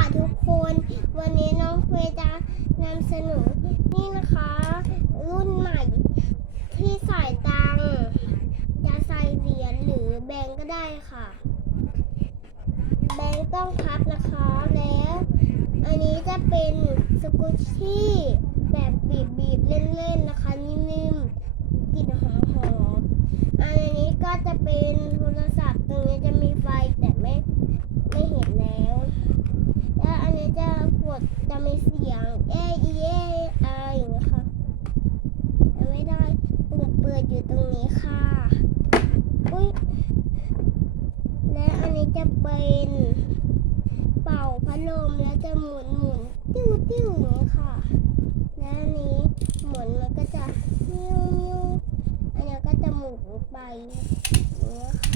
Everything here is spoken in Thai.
ค่ะทุกคน วันนี้น้องเฟยจะนำเสนอนี่นะคะ รุ่นใหม่ที่ใส่ตังจะใส่เหรียญหรือแบงก์ก็ได้ค่ะ แบงก์ต้องพับนะคะแล้ว อันนี้จะเป็นสกุชชี่แบบบีบๆเล่นๆนะคะ นิ่มๆกลิ่นหอมๆอันนี้ก็จะเป็นโทรศัพท์ตรงนี้จะมีไฟแต่ไม่ไม่เห็นแล้ว ดจะมีเสียงเอเออะไรอย่างเงี้ยค่ะแต่ไม่ได้ปุ่มเปิดอยู่ตรงนี้ค่ะอุ้ยและอันนี้จะเป็นเป่าพัดลมแล้วจะหมุนหมุนติ้วติ้วอย่างนี้ค่ะ และอันนี้หมุนมันก็จะนิ้วนิ้วอันนี้ก็จะหมุนไปอย่างนี้ค่ะ